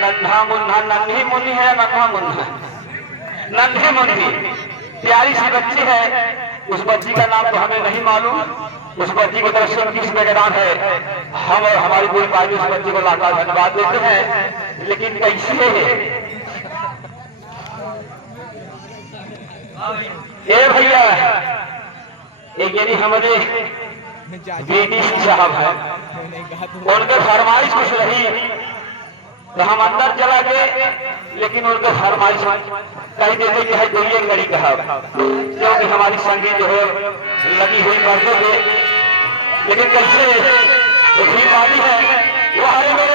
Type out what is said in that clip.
नन्हा मुन्हा, नन्ही मुन्नी है, नन्हा मुन्हा, नन्ही मुन्नी प्यारी सी बच्ची है। उस बच्ची का नाम तो हमें नहीं मालूम। उस बच्ची की तरफ से 20 बैकग्राउंड है। हम और हमारी पूरी पार्टी उस बच्ची को लाकर धन्यवाद देते हैं। लेकिन कैसे ए भैया, एक यदि हमारे बेटी साहब है, उनके फरमाइश कुछ रही तो हम अंदर चला गए, लेकिन उनके फरमाइश कह देते कि है दुनिया की गड़ी कहा, क्योंकि हमारी संगीत जो है लगी हुई मर्दों पे। लेकिन कैसे है वो हरे मेरे